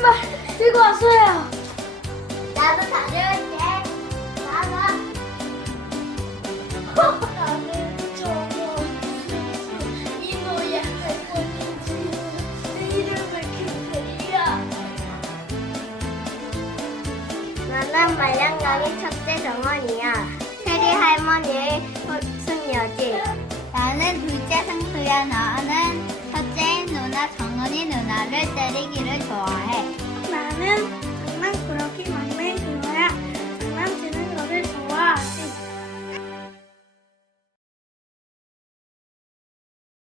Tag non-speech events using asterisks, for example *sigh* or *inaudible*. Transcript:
신발 들고 왔어요. 나도 다녀올게. 나가. *laughs* 나는 저거 이노야 할머니지. 내 이름은 김태리야. 나는 말량강의 첫째 정원이야. 세리 할머니의 손녀지. 나는 둘째 승수야. 나 정은이 누나를 때리기를 좋아해. 나는